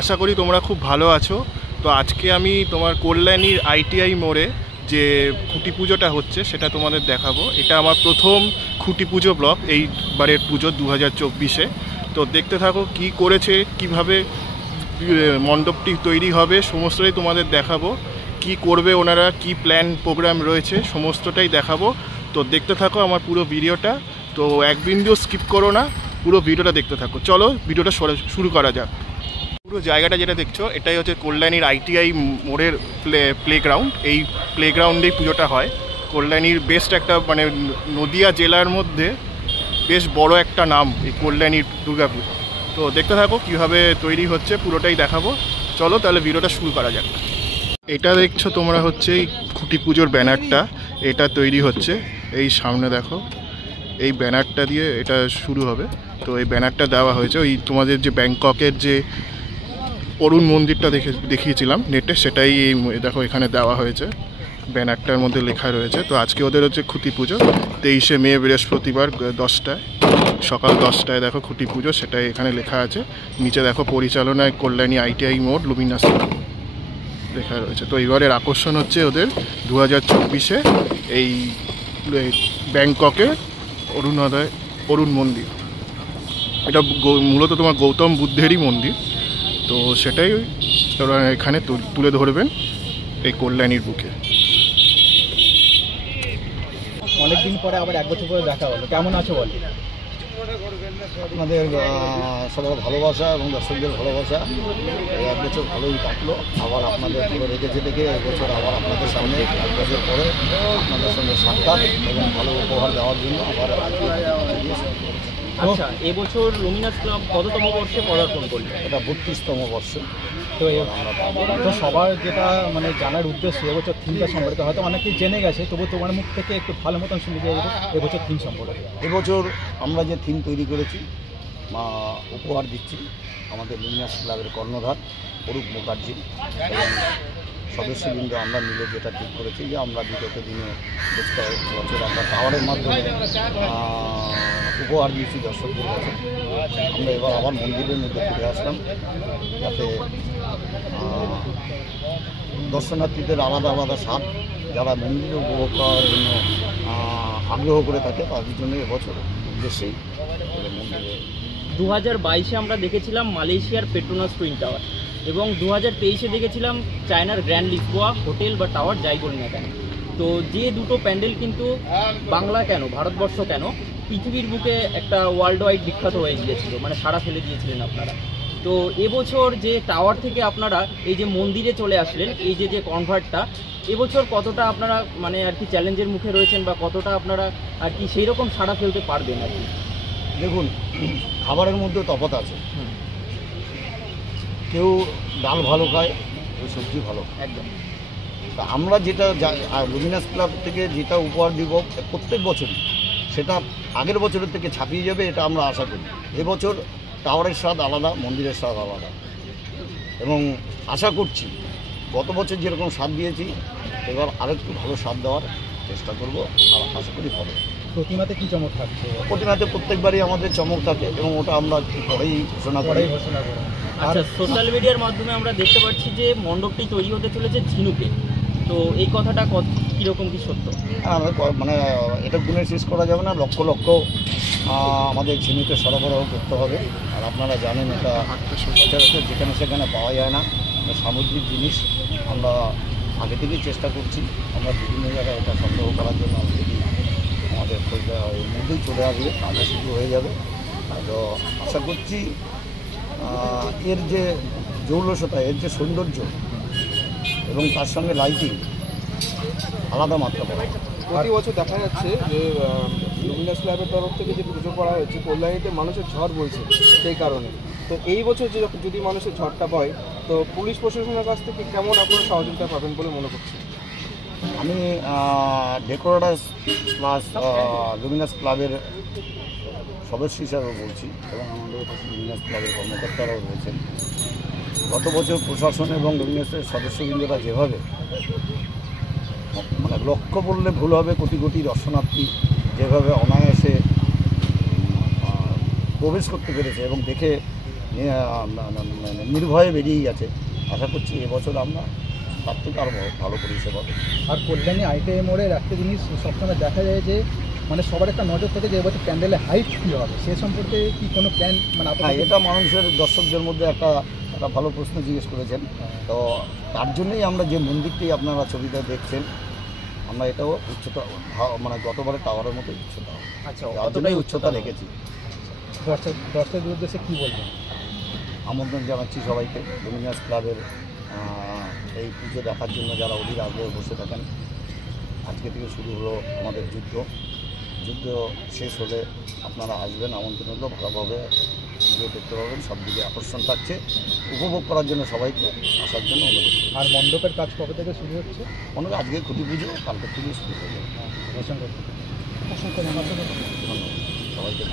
আশা করি তোমরা খুব ভালো আছো। তো আজকে আমি তোমার কল্যাণীর আইটিআই মোড়ে যে খুঁটি পুজোটা হচ্ছে সেটা তোমাদের দেখাবো। এটা আমার প্রথম খুঁটি পুজো ব্লগ এইবারের পুজো 2024-এ। তো দেখতে থাকো কি করেছে, কিভাবে মণ্ডপটি তৈরি হবে, সমস্তটাই তোমাদের দেখাবো। কি করবে ওনারা, কি প্ল্যান প্রোগ্রাম রয়েছে, সমস্তটাই দেখাবো। তো দেখতে থাকো আমার পুরো ভিডিওটা। তো এক বিন্দু স্কিপ করো না, পুরো ভিডিওটা দেখতে থাকো। চলো ভিডিওটা শুরু করা যাক। পুরো জায়গাটা যেটা দেখছো এটাই হচ্ছে কল্যাণীর আইটিআই মোড়ের প্লেগ্রাউন্ড। এই প্লেগ্রাউন্ডেই পুজোটা হয়। কল্যাণীর বেস্ট একটা মানে নদিয়া জেলার মধ্যে বেশ বড় একটা নাম এই কল্যাণীর দুর্গাপুর। তো দেখতে থাকো কীভাবে তৈরি হচ্ছে, পুরোটাই দেখাবো। চলো তাহলে ভিডিওটা শুরু করা যাক। এটা দেখছো তোমরা হচ্ছে এই খুঁটি পুজোর ব্যানারটা, এটা তৈরি হচ্ছে। এই সামনে দেখো এই ব্যানারটা দিয়ে এটা শুরু হবে। তো এই ব্যানারটা দেওয়া হয়েছে ওই তোমাদের যে ব্যাংককের যে অরুণ মন্দিরটা দেখিয়েছিলাম নেটে, সেটাই দেখো এখানে দেওয়া হয়েছে। ব্যানারটার মধ্যে লেখা রয়েছে। তো আজকে ওদের হচ্ছে খুঁটি পুজো 23শে মে বৃহস্পতিবার 10টায়, সকাল 10টায় দেখো খুঁটি পুজো, সেটাই এখানে লেখা আছে। নিচে দেখো পরিচালনায় কল্যাণী আইটিআই মোড় লুমিনাস লেখা রয়েছে। তো এবারের আকর্ষণ হচ্ছে ওদের 2024-এ এই ব্যাংককে অরুণ মন্দির। এটা মূলত তোমার গৌতম বুদ্ধেরই মন্দির। তো সেটাই ওরা এখানে তুলে ধরবেন এই কল্যাণীর বুকে। অনেকদিন পরে আবার এক বছর পরে দেখা হলো, কেমন আছো বল? আপনাদের সবার ভালোবাসা এবং দর্শকদের ভালোবাসা এই এক বছর ভালোই কাটলো। আবার আপনাদের পুরো রেখেছে দেখে এক বছর আবার আপনাদের সামনে এক বছর পরে আপনাদের সঙ্গে সাক্ষাৎ এবং ভালো উপহার দেওয়ার জন্য আবার আচ্ছা, এবছর লুমিনাস ক্লাব কততম বর্ষে পদার্পণ করলো? এটা 32তম বর্ষ। তো সবার যেটা মানে জানার উদ্দেশ্য এবছর থিমটা সম্পর্কে হয়তো অনেকেই জেনে গেছে, তবু তোমার মুখ থেকে একটু ভালো মতন শুনে যে এবছর থিম সম্পর্কে। এবছর আমরা যে থিম তৈরি করেছি উপহার দিচ্ছি আমাদের লুমিনাস ক্লাবের কর্ণধার অরূপ মুখার্জি এবং সদস্যবৃন্দ আমরা মিলে যেটা ঠিক করেছি যে আমরা বিগত দিনে বেশ কয়েক বছর আমরা টাওয়ারের মাধ্যমে উপহার দিয়েছি দর্শকদের কাছে। আমরা এবার আবার মন্দিরের মধ্যে ফিরে আসলাম যাতে দর্শনার্থীদের আলাদা আলাদা স্বাদ যারা মন্দিরে উপভোগ করার জন্য আগ্রহ করে থাকে তাদের জন্য এবছর উদ্দেশ্যেই মন্দিরে 2022-এ আমরা দেখেছিলাম মালয়েশিয়ার পেট্রোনাস টুইন টাওয়ার এবং 2023-এ দেখেছিলাম চায়নার গ্র্যান্ড লিসবোয়া হোটেল বা টাওয়ার, যাই বলি না কেন। তো যে দুটো প্যান্ডেল কিন্তু বাংলা কেন, ভারতবর্ষ কেন, পৃথিবীর বুকে একটা ওয়ার্ল্ড ওয়াইড বিখ্যাত হয়ে গিয়েছিল, মানে সাড়া ফেলে দিয়েছিলেন আপনারা। তো এবছর যে টাওয়ার থেকে আপনারা এই যে মন্দিরে চলে আসলেন, এই যে কনভার্টটা, এবছর কতটা আপনারা মানে আর কি চ্যালেঞ্জের মুখে রয়েছেন বা কতটা আপনারা আর কি সেই রকম সাড়া ফেলতে পারবেন আর কি? দেখুন, খাবারের মধ্যে তফাৎ আছে। কেউ ডাল ভালো খায়, কেউ সবজি ভালো খায়। একদম। তা আমরা যেটা লুমিনাস ক্লাব থেকে যেটা উপহার দিব প্রত্যেক বছরই, সেটা আগের বছরের থেকে ছাপিয়ে যাবে, এটা আমরা আশা করি। এবছর টাওয়ারের স্বাদ আলাদা, মন্দিরের স্বাদ আলাদা, এবং আশা করছি গত বছর যেরকম স্বাদ দিয়েছি এবার আরেকটু ভালো স্বাদ দেওয়ার চেষ্টা করব, আর আশা করি হবে। প্রতিমাতে কি চমক থাকছে? প্রতিমাতে প্রত্যেকবারই আমাদের চমক থাকে এবং ওটা আমরা পরেই ঘোষণা করি। আচ্ছা, সোশ্যাল মিডিয়ার মাধ্যমে আমরা দেখতে পাচ্ছি যে মণ্ডপটি তৈরি হতে চলেছে ঝিনুকে। তো এই কথাটা কীরকম কি সত্য? মানে এটা গুণে শেষ করা যাবে না, লক্ষ লক্ষ আমাদের ঝিনুকে সরবরাহ করতে হবে। আর আপনারা জানেন এটা সচরাচর যেখানে সেখানে পাওয়া যায় না, সামুদ্রিক জিনিস। আমরা আগে থেকেই চেষ্টা করছি, আমরা বিভিন্ন জায়গায় এটা সংগ্রহ করার জন্য অলরেডি আমাদের এর মধ্যেই চলে আসবে, কাজে শুরু হয়ে যাবে। তো আশা করছি এর যে জৌলসতা, এর যে সৌন্দর্য এবং তার সঙ্গে লাইটিং আলাদা মাত্রা পাবে। প্রতি বছর দেখা যাচ্ছে যে লুমিনাস ক্লাবের তরফ থেকে যে পুজো করা হচ্ছে, কল্যাণীতে মানুষের ঝড় বইছে সেই কারণে। তো এই বছর যদি মানুষের ঝড়টা পায়, তো পুলিশ প্রশাসনের কাছ থেকে কেমন আপনারা সহযোগিতা পাবেন বলে মনে করছেন? আমি ডেকোরেটার্স প্লাস লুমিনাস ক্লাবের সদস্য হিসাবে বলছি এবং আমাদের লুমিনাস ক্লাবের কর্মকর্তারাও রয়েছেন। গত বছর প্রশাসন এবং লুমিনাসের সদস্যবৃন্দরা যেভাবে মানে লক্ষ্য বললে ভুল হবে, কোটি কোটি দর্শনার্থী যেভাবে অনায়াসে প্রবেশ করতে পেরেছে এবং দেখে নির্ভয়ে বেরিয়ে গেছে। আশা করছি এবছর আমরা তার থেকে আরও ভালো পরিষেবা পাবো। আর কল্যাণী আইটিআই মোড়ের একটা জিনিস সবসময় দেখা যায় যে মানে সবার একটা নজর থাকে যে এবছর প্যান্ডেলের হাইট কী হবে, সে সম্পর্কে কি কোনো প্ল্যান মানে এটা মানুষের দর্শকদের মধ্যে একটা ভালো প্রশ্ন জিজ্ঞেস করেছেন। তো তার জন্যই আমরা যে মন্দিরটি আপনারা ছবিটা দেখছেন, আমরা এটাও উচ্চতা মানে গতবারে টাওয়ারের মতো উচ্চতা, তার জন্যই উচ্চতা রেখেছি। দর্শকদের উদ্দেশ্যে কী বলবেন? আমন্ত্রণ জানাচ্ছি সবাইকে লুমিনাস ক্লাবের এই পুজো দেখার জন্য যারা অধীর আগ্রহে বসে থাকেন। আজকে থেকে শুরু হলো আমাদের যুদ্ধ শেষ হলে আপনারা আসবেন, আমন্ত্রণ হলো, ভালোভাবে পুজো দেখতে পাবেন। সব দিকে আকর্ষণ থাকছে, উপভোগ করার জন্য সবাইকে আসার জন্য অনুরোধ। আর মণ্ডপের কাজ কবে থেকে শুরু হচ্ছে? আজকে খুঁটি পুজো, কালকে থেকে শুরু হয়ে যাবে। অসংখ্য ধন্যবাদ সবাইকে।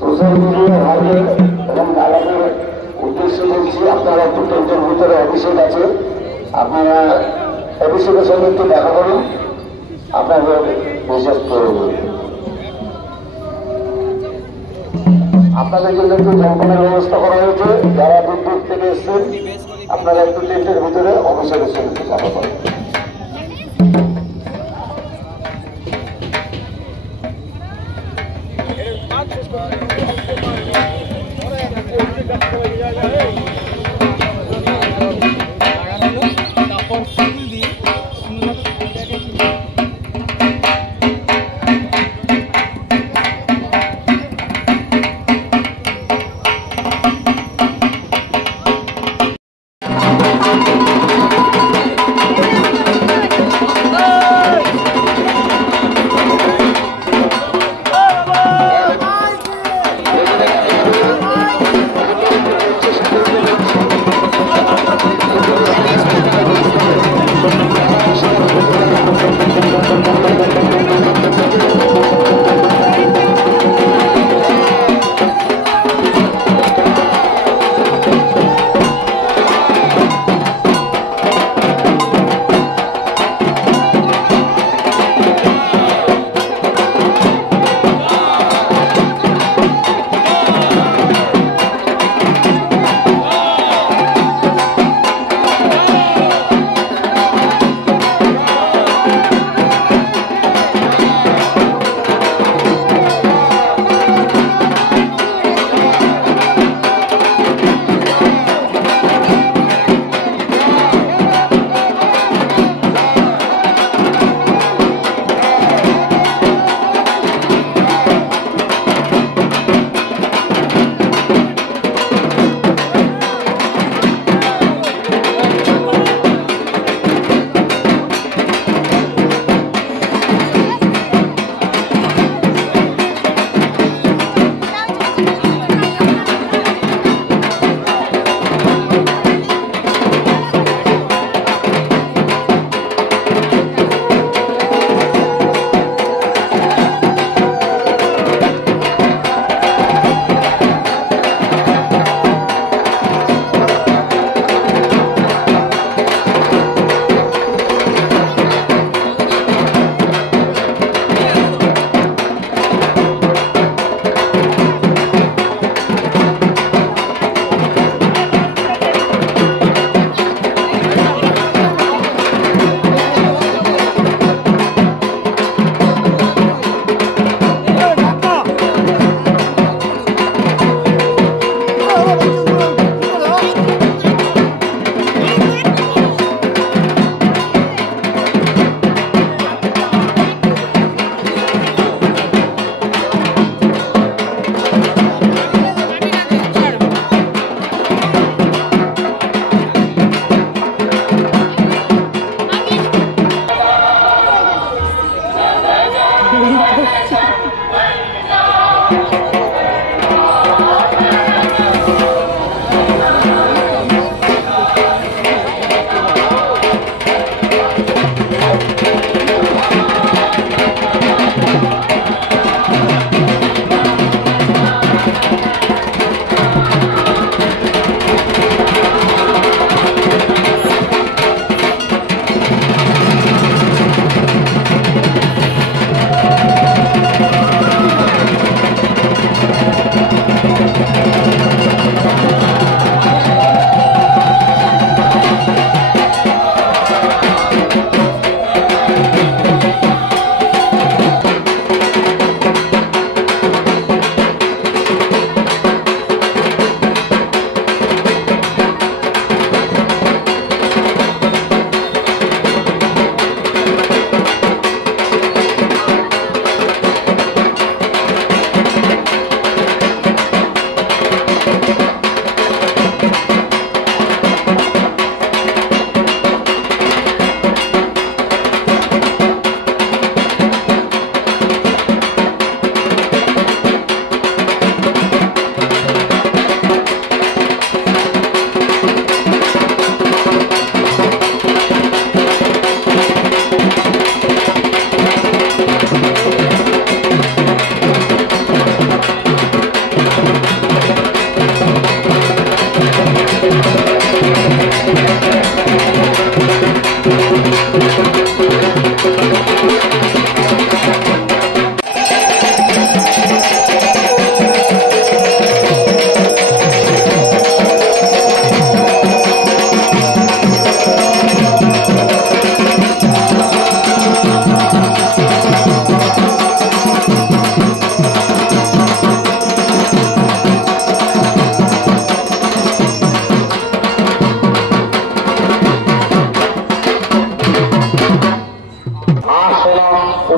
সোশ্যাল মিডিয়ার হাতে এবং দালালের উদ্দেশ্যে বলছি, আপনারা একটু টেন্টের ভিতরে অভিষেক আছে, আপনারা অভিষেকের সঙ্গে একটু দেখা করুন, আপনাদের বিশেষ প্রয়োজন। আপনাদের জন্য একটু জলপানের ব্যবস্থা করা হয়েছে, যারা দূর দূর থেকে এসছেন আপনারা একটু টেন্টের ভিতরে অফিসারের সঙ্গে দেখা করেন।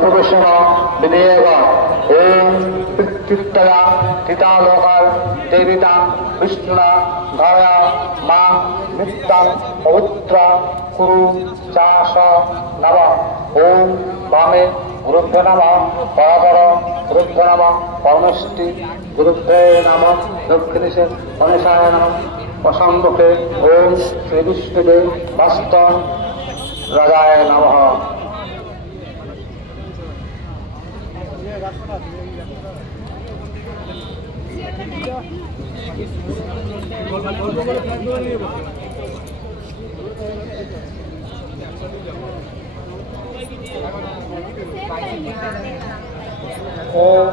उपवेशन विधेयक ओम चित्तया चितालोकार देविता विष्णुना धाया मां नित्यं पवित्र कुरु चास नमः ओम वामे गुरुभ्यो नमः परापर गुरुभ्यो नमः परमेष्टि गुरुभ्ये नमः दक्षिणेशे गणेशाय नमः प्रसम्मुखे ओम श्री विष्णुदेव वास्तव राजाय नमः। ओम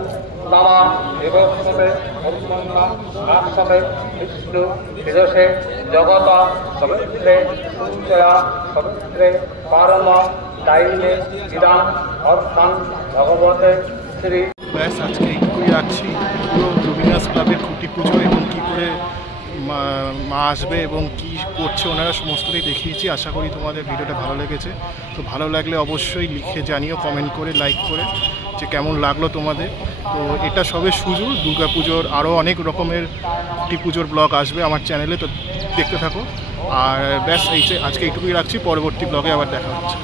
नमः देवस्वे हरिमंगला नाक्षसे विष्णु तेजसे जगत सवित्रे सूचया सवित्रे परम दायिने विदान अर्थान भगवते श्री। ব্যাস আজকে এইটুকুই রাখছি। পুরো লুমিনাস ক্লাবের খুঁটি পুজো এবং কী করে মা আসবে এবং কী করছে ওনারা সমস্তটাই দেখিয়েছি। আশা করি তোমাদের ভিডিওটা ভালো লেগেছে। তো ভালো লাগলে অবশ্যই লিখে জানিও, কমেন্ট করে, লাইক করে যে কেমন লাগলো তোমাদের। তো এটা সবে শুরু, দুর্গা পুজোর আরও অনেক রকমের খুঁটি পুজোর ব্লগ আসবে আমার চ্যানেলে, তো দেখতে থাকো। আর ব্যাস আজকে এইটুকুই রাখছি, পরবর্তী ব্লগে আবার দেখা হচ্ছে।